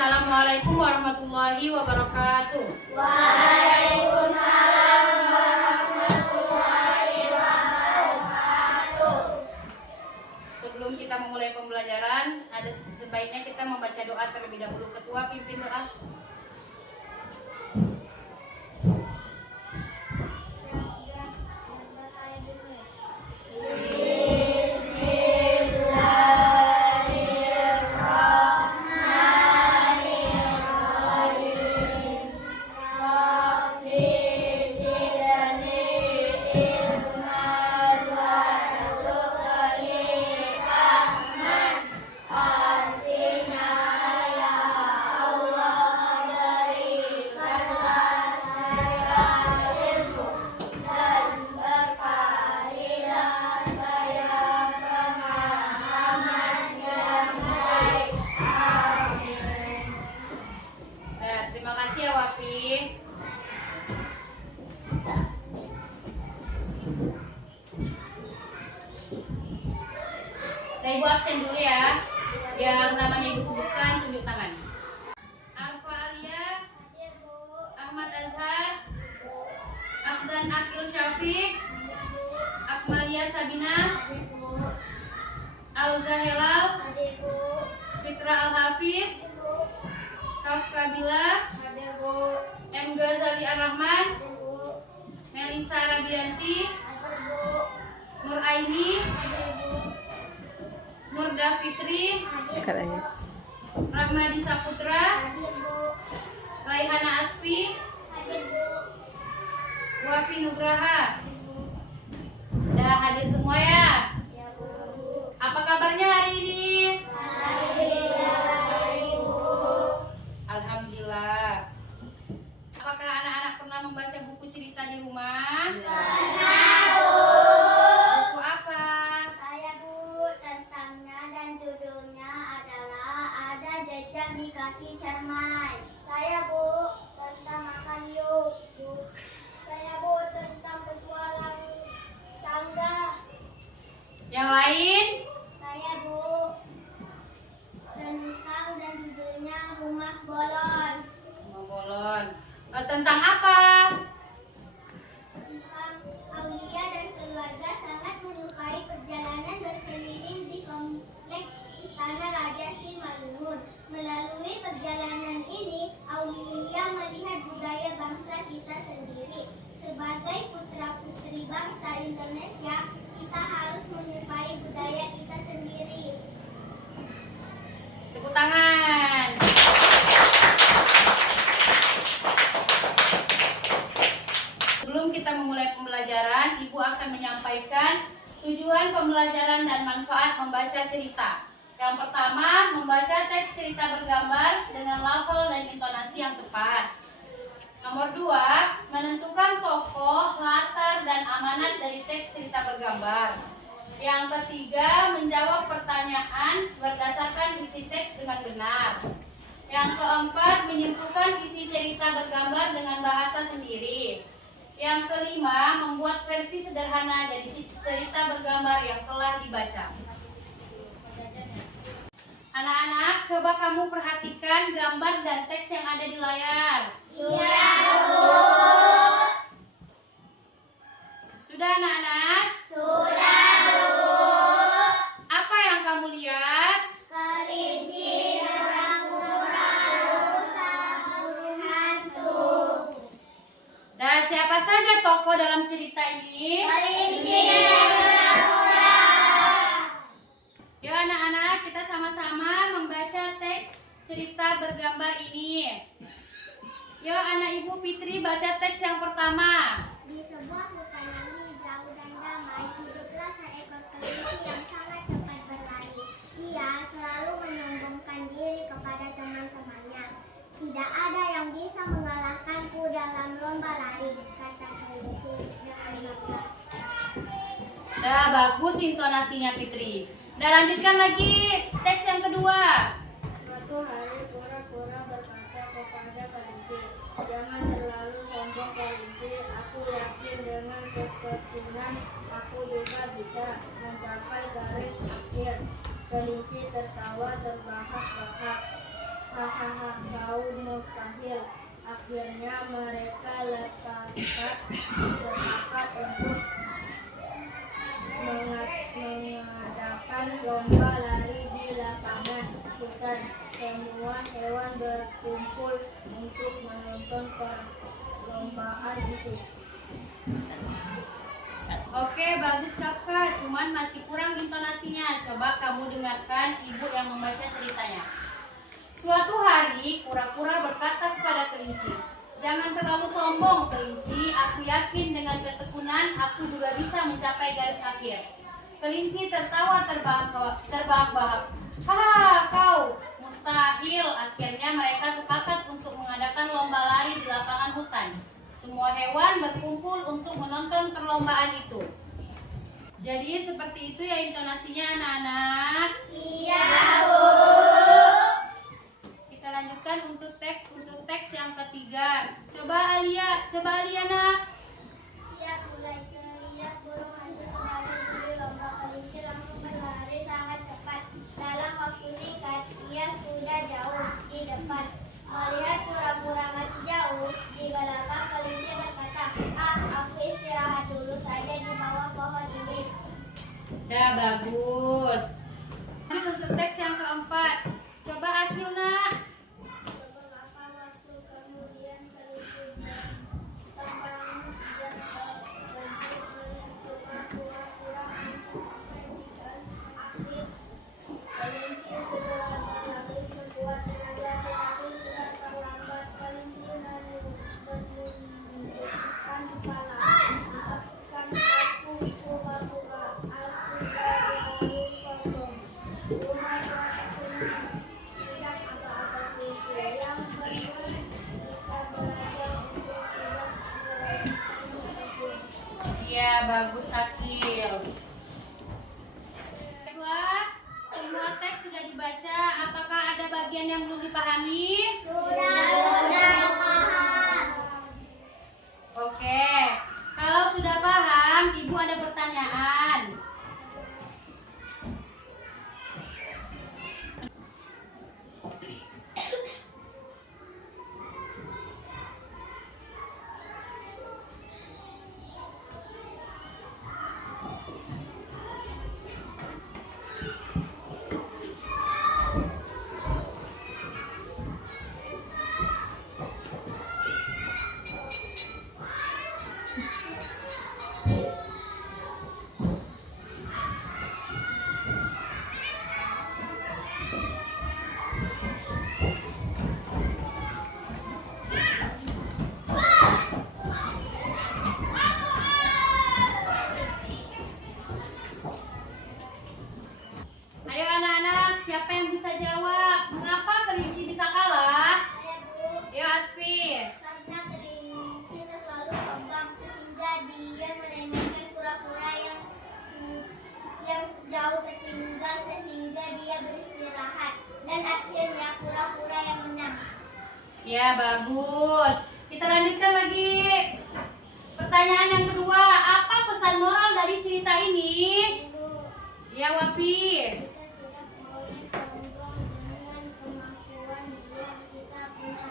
Assalamualaikum warahmatullahi wabarakatuh. Waalaikumsalam warahmatullahi wabarakatuh. Sebelum kita memulai pembelajaran, ada sebaiknya kita membaca doa terlebih dahulu. Ketua pimpin doa. Terima kasih ya Wafi. Nah, Ibu absen dulu ya. Yang namanya Ibu sebutkan, tunjuk tangan. Arfa Alia, Ahmad Azhar, Afdan Akil Syafiq, Akmalia Sabina, Alza Helal, Fitra Al-Hafiz, Kafka Bila, M. Ghazali Ar-Rahman, Melisa Rabianti, Nur Aini, Nurda Fitri, Rahmadi Saputra, Raihana Asfi, Wafi Nugraha. Dah hadir semua ya? Apa kabarnya hari ini? Alhamdulillah. Apakah anak-anak pernah membaca buku cerita di rumah? Pernah, Bu. Buku apa? Saya, Bu, tentangnya dan judulnya adalah Ada Jejak di Kaki Cermai. Saya, Bu, tentang makan yuk, Bu. Saya, Bu, tentang petualang Sangga. Yang lain? Saya, Bu, tentang dan judulnya Rumah Bolon. Rumah Bolon. Tentang apa? Tentang Aulia dan keluarga sangat menyukai perjalanan berkeliling di komplek Istana Raja Simalungun. Melalui perjalanan ini, Aulia melihat budaya bangsa kita sendiri. Sebagai putra-putri bangsa Indonesia, kita harus menyukai budaya kita sendiri. Tepuk tangan. Sebelum kita memulai pembelajaran, Ibu akan menyampaikan tujuan pembelajaran dan manfaat membaca cerita. Yang pertama, membaca teks cerita bergambar dengan lafal dan intonasi yang tepat. Nomor 2, menentukan tokoh, latar, dan amanat dari teks cerita bergambar. Yang ketiga, menjawab pertanyaan berdasarkan isi teks dengan benar. Yang keempat, menyimpulkan isi cerita bergambar dengan bahasa sendiri. Yang kelima, membuat versi sederhana dari cerita bergambar yang telah dibaca. Anak-anak, coba kamu perhatikan gambar dan teks yang ada di layar. Iya, Bu. Sudah anak-anak? Sudah, Bu. Apa yang kamu lihat? Kelinci, kura-kura, rusa, burung hantu. Dan siapa saja tokoh dalam cerita ini? Kelinci dan kura-kura. Yuk anak-anak, kita sama-sama membaca teks cerita bergambar ini. Yuk anak Ibu Fitri baca teks yang pertama. Di sebuah hutan yang hijau dan damai, hiduplah seekor kelinci yang sangat cepat berlari. Ia selalu menyombongkan diri kepada teman-temannya. Tidak ada yang bisa mengalahkanku dalam lomba lari, kata kelinci dengan bangga. Dah bagus intonasinya Fitri. Dah lanjutkan lagi teks yang kedua. Suatu hari kura-kura berkata kepada kelinci, "Jangan terlalu sombong kelinci, aku yakin dengan ketekunian aku juga bisa mencapai garis akhir." Kelinci tertawa terbahak-bahak. "Hahaha, jauh mustahil. Akhirnya mereka sepakat untuk mengadakan lomba lari di lapangan hutan. Semua hewan berkumpul untuk menonton perlombaan itu. Oke, bagus kakak, cuman masih kurang intonasinya. Coba kamu dengarkan ibu yang membaca ceritanya. Suatu hari, kura-kura berkata kepada kelinci, "Jangan terlalu sombong, kelinci. Aku yakin dengan ketekunan aku juga bisa mencapai garis akhir." Kelinci tertawa terbahak-bahak. "Hahaha, kau mustahil." Akhirnya mereka sepakat untuk mengadakan lomba lari di lapangan hutan. Semua hewan berkumpul untuk menonton perlombaan itu. Jadi seperti itu ya intonasinya anak-anak. Iya, Bu. Kita lanjutkan untuk teks yang ketiga. Coba Alia nak. Siap, mulai terlihat burung hantu kembali dari lomba. Kelinci langsung berlari sangat cepat. Dalam waktu singkat, ia sudah jauh di depan. Melihat kura-kura masih jauh di belakang, kelinci berkata, aku istirahat dulu saja di bawah pohon ini. Dah bagus. Ini untuk teks yang keempat. Coba Akil nak. Beberapa waktu kemudian kelinci terbang dan berbentuk melihat kura-kura hantu sampai di garis akhir. Kelinci segera berlari sekuat tenaga, tetapi sudah terlambat. Kelinci lalu menundukkan kepala. "Maafkan aku, kura-kura. Aku terlalu sombong." Kura-kura senang tidak agak-agak kelinci yang benar. Kita belajar untuk tidak sombong. Iya bagus Akil. Baiklah, semua teks sudah dibaca. Apakah ada bagian yang belum dipahami? Sudah paham. Oke, kalau sudah paham, Ibu ada pertanyaan. Ayo anak-anak, siapa yang bisa jawab? Mengapa kelinci bisa kalah? Saya, Bu. Yo Aspi. Karena kelinci terlalu sombong sehingga dia meremehkan kura-kura yang jauh tertinggal sehingga dia beristirahat dan akhirnya kura-kura yang menang. Ya bagus. Kita lanjutkan lagi. Pertanyaan yang kedua, apa pesan moral dari cerita ini? Ibu, Ya Wapi. kita tidak boleh sombong dengan kemampuan yang kita punya.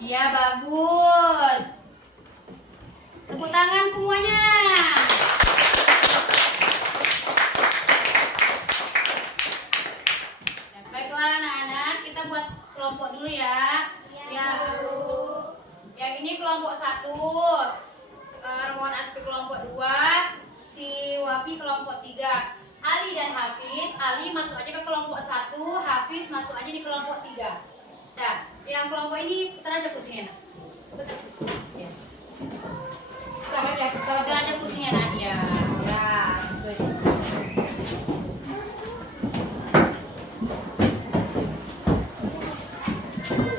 Ya bagus. Tepuk tangan semuanya. Baiklah anak-anak, kita buat kelompok dulu ya. Ya, yang ini kelompok 1, Rombongan Aspi kelompok 2, si Wapi kelompok 3. Ali dan Hafiz, Ali masuk aja ke kelompok 1, Hafiz masuk aja di kelompok 3. Nah, yang kelompok ini putar aja kursinya. Nak. Putar kursinya. Ya. Putar aja kursinya nak. Ya, ya. Itu aja.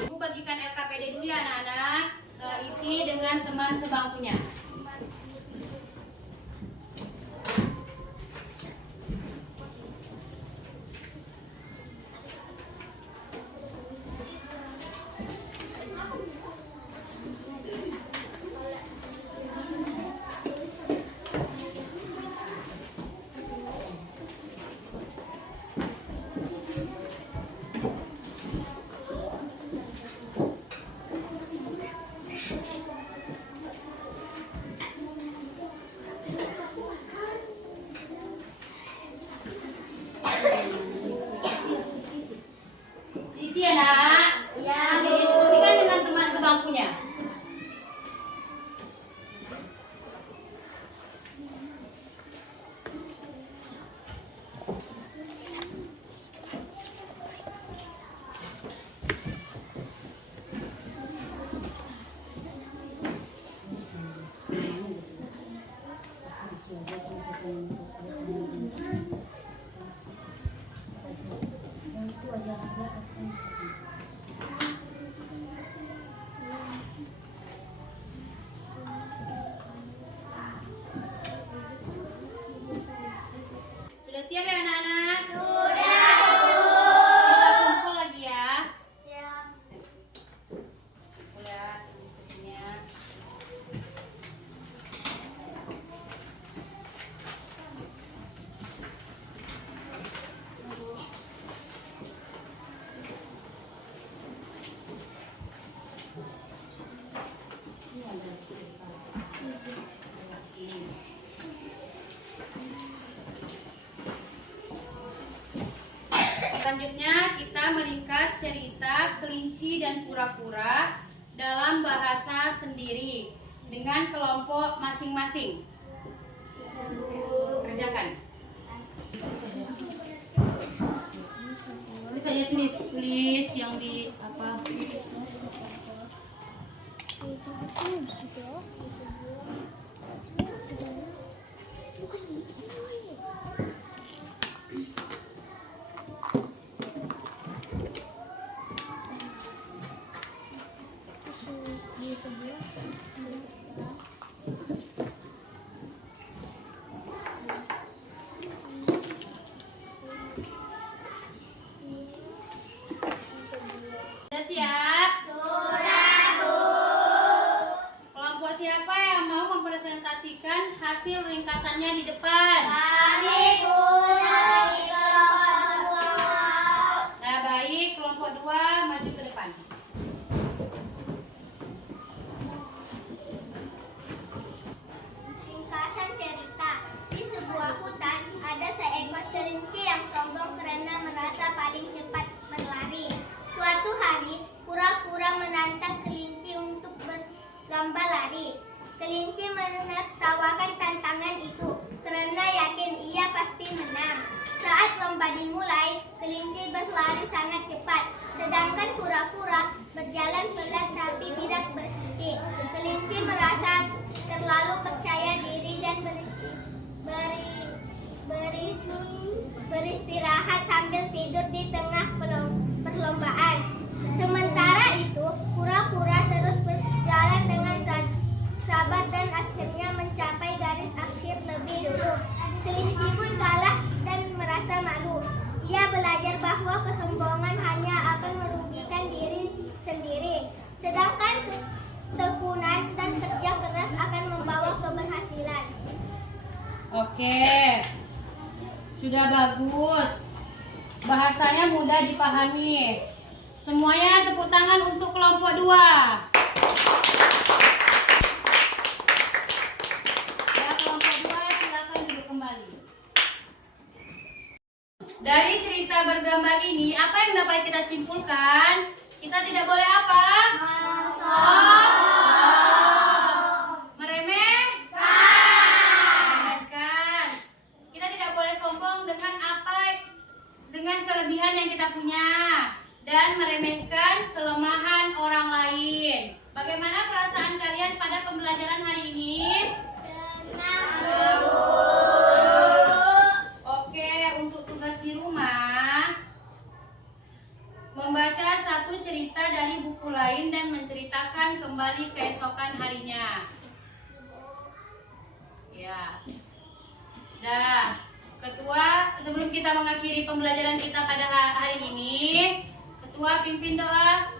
Ibu bagikan LKPD dulu ya anak-anak. Isi dengan teman sebangkunya. nak? Didiskusikan dengan teman sebangkunya. Sudah siap ya anak-anak? Sudah. Kita kumpul lagi ya. Siap. Udah diskusinya. Selanjutnya kita meringkas cerita kelinci dan kura-kura dalam bahasa sendiri dengan kelompok masing-masing. Kerjakan. Tulis aja, tulis yang di apa? Sudah siap? Sudah, Bu. Kelompok siapa yang mau mempresentasikan hasil ringkasannya di depan? Kami punya kelompok. Nah, baik, kelompok 2 maju ke depan. Ringkasan cerita. Di sebuah hutan ada seekor kelinci yang sombong karena merasa paling cepat berlari. Suatu hari, kura-kura menantang kelinci untuk berlomba lari. Kelinci menertawakan tantangan itu karena yakin ia pasti menang. Saat lomba dimulai, kelinci berlari sangat cepat, sedangkan kura-kura berjalan pelan tapi tidak berhenti. Kelinci merasa terlalu percaya diri dan beristirahat sambil tidur di tengah perlombaan. Sementara itu, kura-kura terus berjalan dengan sabar dan akhirnya mencapai garis akhir lebih dulu. Kelinci pun kalah dan merasa malu. Ia belajar bahwa kesombongan hanya akan merugikan diri sendiri, sedangkan ketekunan dan kerja keras akan membawa keberhasilan. Oke. Sudah bagus. Bahasanya mudah dipahami. Semuanya tepuk tangan untuk kelompok 2. Ya, kelompok 2 silakan duduk kembali. Dari cerita bergambar ini, apa yang dapat kita simpulkan? Kita tidak boleh apa? Meremehkan. Kita tidak boleh sombong dengan dengan kelebihan yang kita punya dan meremehkan kelemahan orang lain. Bagaimana perasaan kalian pada pembelajaran hari ini? Oke, untuk tugas di rumah, membaca satu cerita dari buku lain dan menceritakan kembali keesokan harinya. Ya. Dah, Ketua, sebelum kita mengakhiri pembelajaran kita pada hari ini, Ketua pimpin doa.